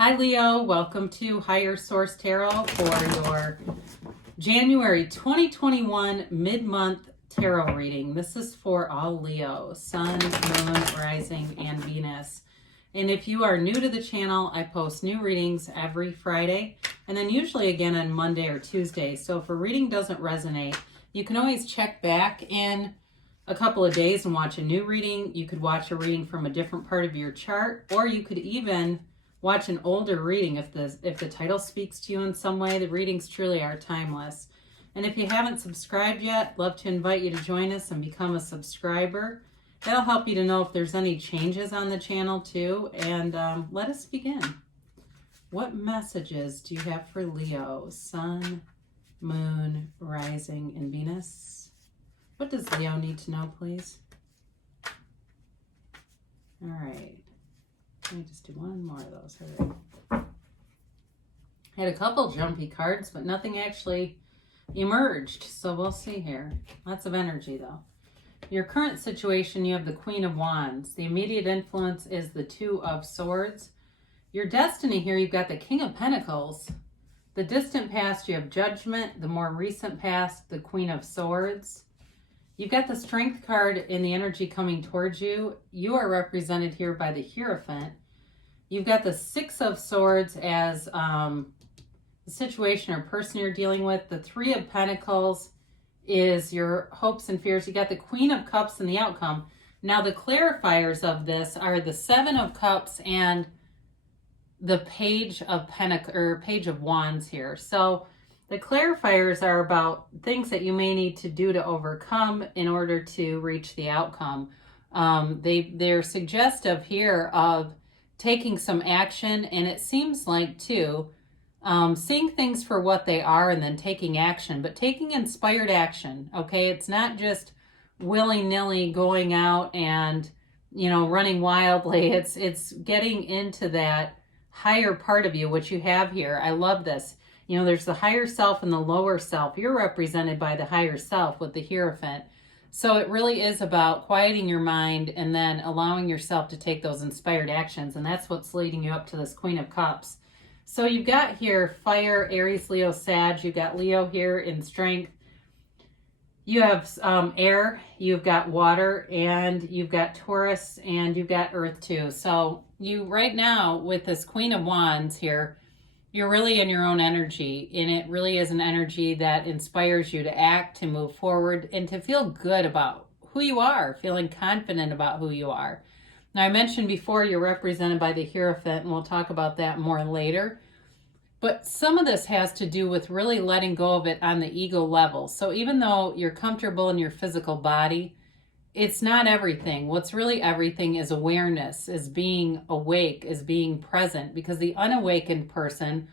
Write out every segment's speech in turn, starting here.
Hi Leo, welcome to Higher Source Tarot for your January 2021 mid-month tarot reading. This is for all Leo, Sun, Moon, Rising, and Venus. And if you are new to the channel, I post new readings every Friday and then usually again on Monday or Tuesday. So if a reading doesn't resonate, you can always check back in a couple of days and watch a new reading. You could watch a reading from a different part of your chart, or you could even watch an older reading if the title speaks to you in some way. The readings truly are timeless. And if you haven't subscribed yet, love to invite you to join us and become a subscriber. That'll help you to know if there's any changes on the channel too. And let us begin. What messages do you have for Leo, Sun, Moon, Rising, and Venus? What does Leo need to know, please? All right. Let me just do one more of those. All right. I had a couple jumpy cards, but nothing actually emerged. So we'll see here. Lots of energy, though. Your current situation, you have the Queen of Wands. The immediate influence is the Two of Swords. Your destiny here, you've got the King of Pentacles. The distant past, you have Judgment. The more recent past, the Queen of Swords. You've got the Strength card in the energy coming towards you. You are represented here by the Hierophant. You've got the Six of Swords as the situation or person you're dealing with. The Three of Pentacles is your hopes and fears. You got the Queen of Cups and the outcome. Now the clarifiers of this are the Seven of Cups and the Page of Page of Wands here. So the clarifiers are about things that you may need to do to overcome in order to reach the outcome. They're suggestive here of taking some action, and it seems like too, seeing things for what they are and then taking action, but taking inspired action, okay? It's not just willy-nilly going out and, running wildly. It's getting into that higher part of you, which you have here. I love this. There's the higher self and the lower self. You're represented by the higher self with the Hierophant. So it really is about quieting your mind and then allowing yourself to take those inspired actions. And that's what's leading you up to this Queen of Cups. So you've got here Fire, Aries, Leo, Sag. You've got Leo here in Strength. You have air, you've got water, and you've got Taurus, and you've got Earth too. So you right now with this Queen of Wands here, you're really in your own energy, and it really is an energy that inspires you to act, to move forward, and to feel good about who you are, feeling confident about who you are. Now, I mentioned before you're represented by the Hierophant, and we'll talk about that more later. But some of this has to do with really letting go of it on the ego level. So even though you're comfortable in your physical body, it's not everything. What's really everything is awareness, is being awake, is being present, because the unawakened person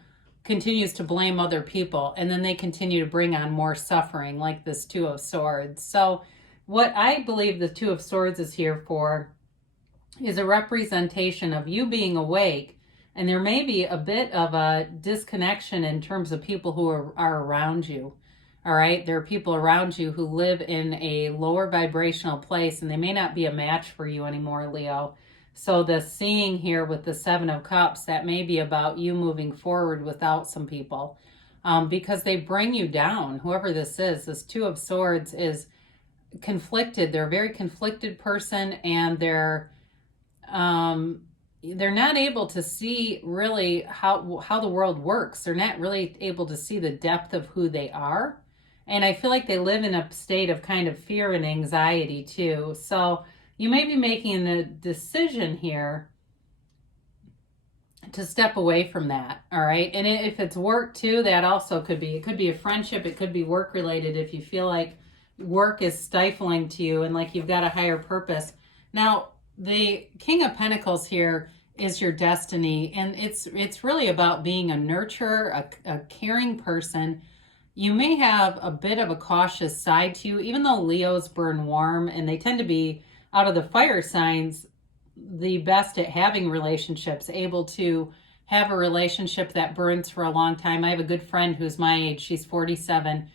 continues to blame other people, and then they continue to bring on more suffering, like this Two of Swords. So what I believe the Two of Swords is here for is a representation of you being awake, and there may be a bit of a disconnection in terms of people who are around you. All right, there are people around you who live in a lower vibrational place, and they may not be a match for you anymore, Leo. So the seeing here with the Seven of Cups, that may be about you moving forward without some people because they bring you down. Whoever this Two of Swords is conflicted. They're a very conflicted person, and they're not able to see really how the world works. They're not really able to see the depth of who they are. And I feel like they live in a state of kind of fear and anxiety too. So you may be making a decision here to step away from that. All right. And if it's work too, that also could be. It could be a friendship. It could be work related if you feel like work is stifling to you and like you've got a higher purpose. Now, the King of Pentacles here is your destiny. And it's really about being a nurturer, a caring person. You may have a bit of a cautious side to you, even though Leos burn warm and they tend to be, out of the fire signs, the best at having relationships, able to have a relationship that burns for a long time. I have a good friend who's my age. She's 47,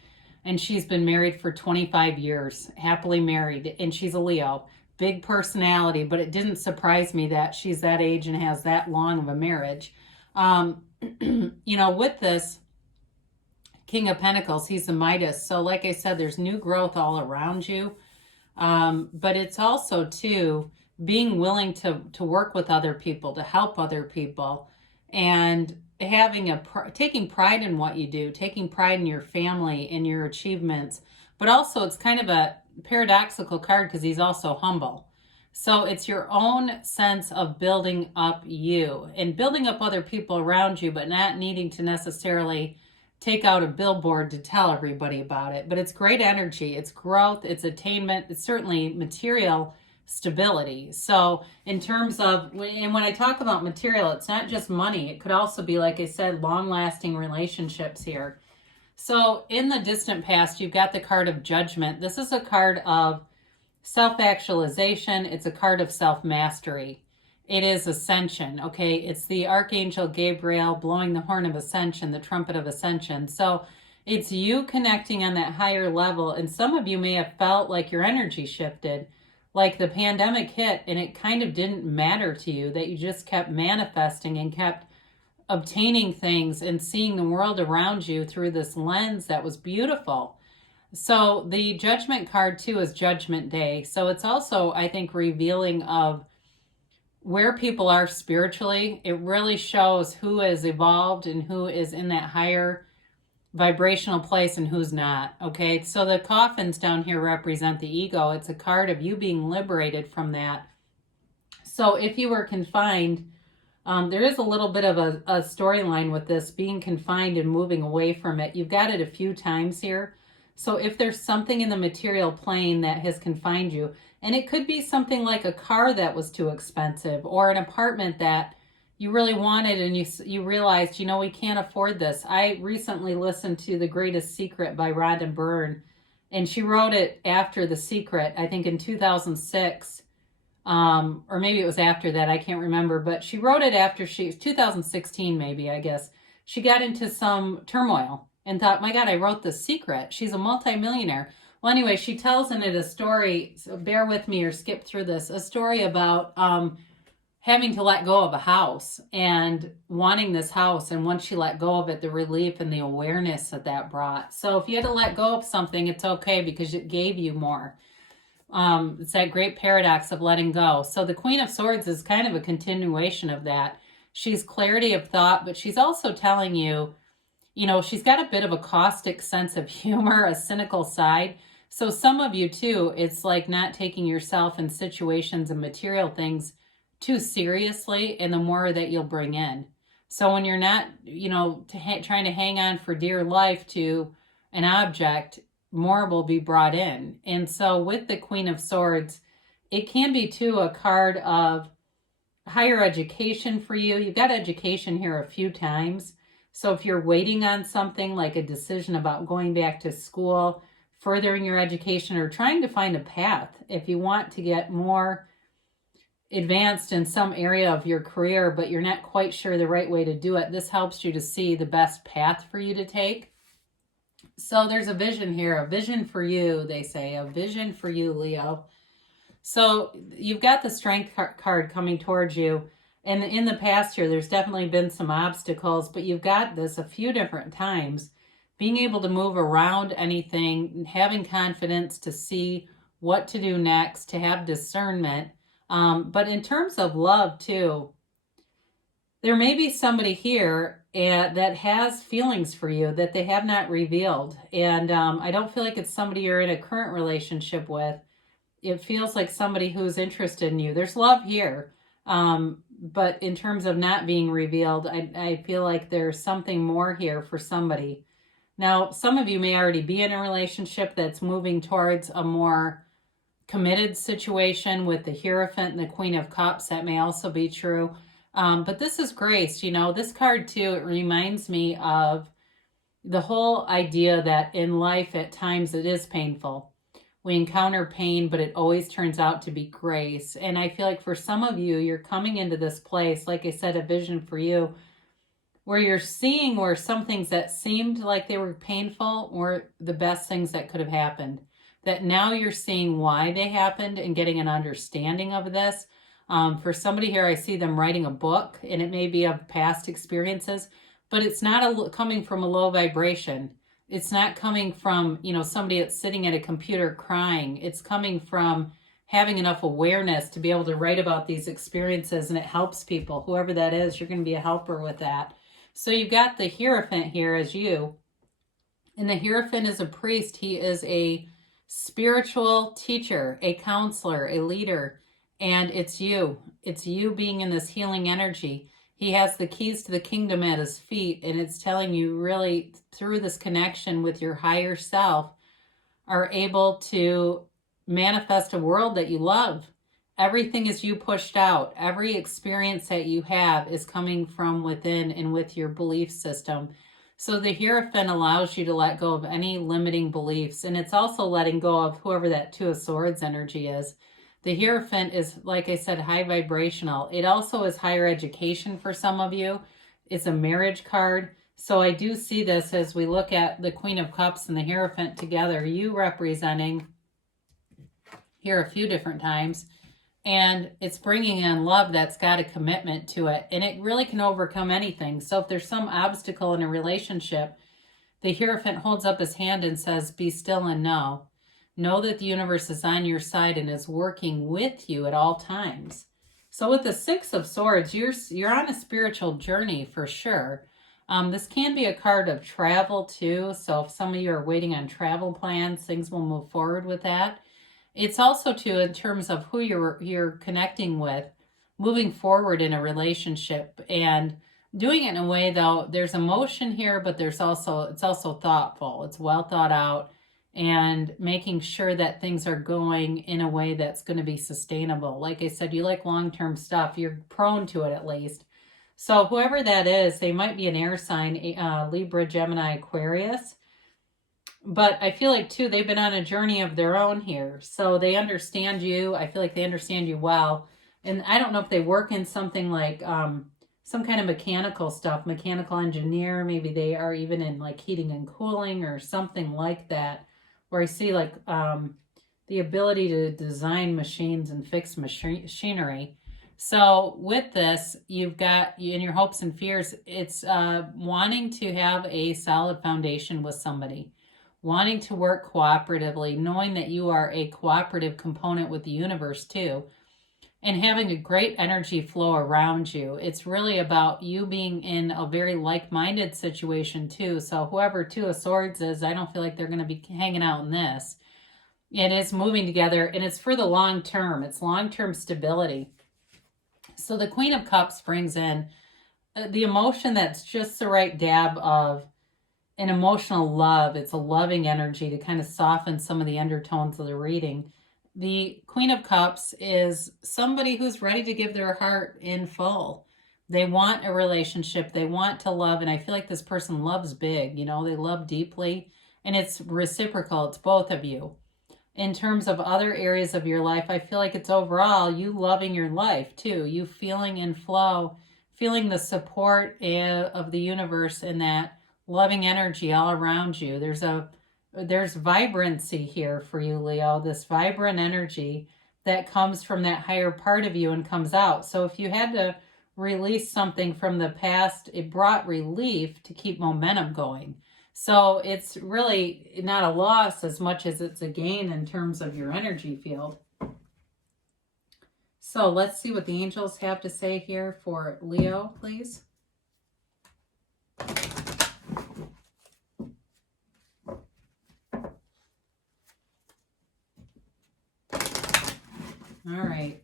and she's been married for 25 years, happily married, and she's a Leo. Big personality, but it didn't surprise me that she's that age and has that long of a marriage. You know, with this King of Pentacles, he's the Midas. So like I said, there's new growth all around you. But it's also, too, being willing to work with other people, to help other people, and having taking pride in what you do, taking pride in your family and your achievements. But also, it's kind of a paradoxical card because he's also humble. So it's your own sense of building up you and building up other people around you, but not needing to necessarily take out a billboard to tell everybody about it. But it's great energy, it's growth, it's attainment, it's certainly material stability. So in terms of, and when I talk about material, it's not just money. It could also be, like I said, long-lasting relationships here. So in the distant past, you've got the card of Judgment. This is a card of self-actualization. It's a card of self-mastery. It is ascension, okay? It's the Archangel Gabriel blowing the horn of ascension, the trumpet of ascension. So it's you connecting on that higher level. And some of you may have felt like your energy shifted, like the pandemic hit and it kind of didn't matter to you, that you just kept manifesting and kept obtaining things and seeing the world around you through this lens that was beautiful. So the Judgment card, too, is Judgment Day. So it's also, I think, revealing of where people are spiritually. It really shows who has evolved and who is in that higher vibrational place and who's not. Okay, so the coffins down here represent the ego. It's a card of you being liberated from that. So if you were confined, there is a little bit of a storyline with this, being confined and moving away from it. You've got it a few times here. So if there's something in the material plane that has confined you, and it could be something like a car that was too expensive, or an apartment that you really wanted and you realized, you know, we can't afford this. I recently listened to The Greatest Secret by Rhonda Byrne, and she wrote it after The Secret, I think in 2006, or maybe it was after that, I can't remember, but she wrote it after 2016 maybe, I guess. She got into some turmoil and thought, my God, I wrote The Secret. She's a multimillionaire. Well, anyway, she tells in it a story, so bear with me or skip through this, a story about having to let go of a house and wanting this house. And once she let go of it, the relief and the awareness that brought. So if you had to let go of something, it's okay because it gave you more. It's that great paradox of letting go. So the Queen of Swords is kind of a continuation of that. She's clarity of thought, but she's also telling you, you know, she's got a bit of a caustic sense of humor, a cynical side. So some of you too, it's like not taking yourself in situations and material things too seriously, and the more that you'll bring in. So when you're not, you know, trying to hang on for dear life to an object, more will be brought in. And so with the Queen of Swords, it can be too a card of higher education for you. You've got education here a few times. So if you're waiting on something like a decision about going back to school, furthering your education, or trying to find a path, if you want to get more advanced in some area of your career, but you're not quite sure the right way to do it, this helps you to see the best path for you to take. So there's a vision here, a vision for you, they say, a vision for you, Leo. So you've got the Strength card coming towards you. And in the past here, there's definitely been some obstacles, but you've got this a few different times. Being able to move around anything, having confidence to see what to do next, to have discernment. But in terms of love too, there may be somebody here that has feelings for you that they have not revealed. And I don't feel like it's somebody you're in a current relationship with. It feels like somebody who's interested in you. There's love here. But in terms of not being revealed, I feel like there's something more here for somebody. Now, some of you may already be in a relationship that's moving towards a more committed situation with the Hierophant and the Queen of Cups. That may also be true. But this is grace. You know, this card too, it reminds me of the whole idea that in life at times it is painful. We encounter pain, but it always turns out to be grace. And I feel like for some of you, you're coming into this place, like I said, a vision for you, where you're seeing where some things that seemed like they were painful were the best things that could have happened. That now you're seeing why they happened and getting an understanding of this. For somebody here, I see them writing a book, and it may be of past experiences, but it's not coming from a low vibration. It's not coming from, somebody that's sitting at a computer crying. It's coming from having enough awareness to be able to write about these experiences, and it helps people. Whoever that is, you're going to be a helper with that. So you've got the Hierophant here as you, and the Hierophant is a priest. He is a spiritual teacher, a counselor, a leader, and it's you. It's you being in this healing energy. He has the keys to the kingdom at his feet, and it's telling you really through this connection with your higher self are able to manifest a world that you love. Everything is you pushed out. Every experience that you have is coming from within and with your belief system. So the Hierophant allows you to let go of any limiting beliefs, and it's also letting go of whoever that Two of Swords energy is. The Hierophant is, like I said, high vibrational. It also is higher education for some of you. It's a marriage card. So I do see this as we look at the Queen of Cups and the Hierophant together, you representing here a few different times. And it's bringing in love that's got a commitment to it. And it really can overcome anything. So if there's some obstacle in a relationship, the Hierophant holds up his hand and says, be still and know. Know that the universe is on your side and is working with you at all times. So with the Six of Swords, you're on a spiritual journey for sure. This can be a card of travel too. So if some of you are waiting on travel plans, things will move forward with that. It's also too in terms of who you're connecting with, moving forward in a relationship and doing it in a way though. There's emotion here, but it's also thoughtful. It's well thought out. And making sure that things are going in a way that's going to be sustainable. Like I said, you like long-term stuff. You're prone to it at least. So whoever that is, they might be an air sign, Libra, Gemini, Aquarius. But I feel like, too, they've been on a journey of their own here. So they understand you. I feel like they understand you well. And I don't know if they work in something like some kind of mechanical stuff, mechanical engineer. Maybe they are even in like heating and cooling or something like that. Where I see like the ability to design machines and fix machinery. So with this, you've got in your hopes and fears, it's wanting to have a solid foundation with somebody, wanting to work cooperatively, knowing that you are a cooperative component with the universe too, and having a great energy flow around you. It's really about you being in a very like-minded situation too. So whoever Two of Swords is, I don't feel like they're going to be hanging out in this. It is moving together, and it's for the long term. It's long-term stability. So the Queen of Cups brings in the emotion that's just the right dab of an emotional love. It's a loving energy to kind of soften some of the undertones of the reading. The Queen of Cups is somebody who's ready to give their heart in full. They want a relationship. They want to love. And I feel like this person loves big. They love deeply. And it's reciprocal. It's both of you. In terms of other areas of your life, I feel like it's overall you loving your life too. You feeling in flow, feeling the support of the universe and that loving energy all around you. There's vibrancy here for you, Leo, this vibrant energy that comes from that higher part of you and comes out. So if you had to release something from the past, it brought relief to keep momentum going. So it's really not a loss as much as it's a gain in terms of your energy field. So let's see what the angels have to say here for Leo, please. All right.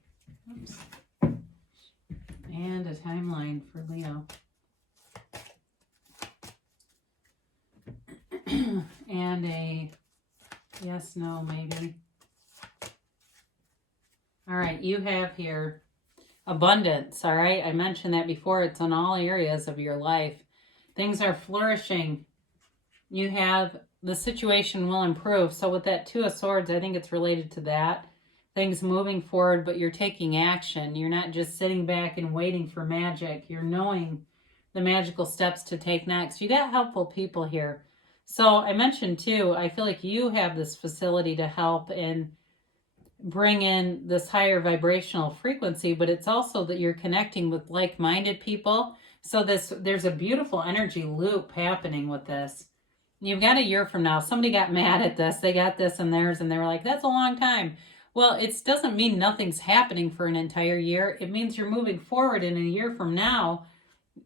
Oops. And a timeline for Leo. And a yes, no, maybe. All right, you have here abundance, all right? I mentioned that before. It's in all areas of your life. Things are flourishing. You have the situation will improve. So with that Two of Swords, I think it's related to that. Things moving forward, but you're taking action. You're not just sitting back and waiting for magic. You're knowing the magical steps to take next. You got helpful people here. So I mentioned too, I feel like you have this facility to help in bring in this higher vibrational frequency, but it's also that you're connecting with like-minded people. So there's a beautiful energy loop happening with this. You've got a year from now, somebody got mad at this. They got this in theirs and they were like, that's a long time. Well, it doesn't mean nothing's happening for an entire year. It means you're moving forward, in a year from now,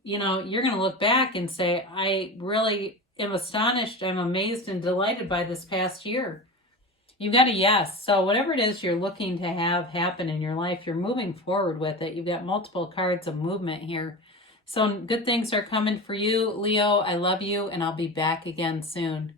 you're going to look back and say, I really am astonished. I'm amazed and delighted by this past year. You got a yes. So whatever it is you're looking to have happen in your life, you're moving forward with it. You've got multiple cards of movement here. So good things are coming for you, Leo. I love you, and I'll be back again soon.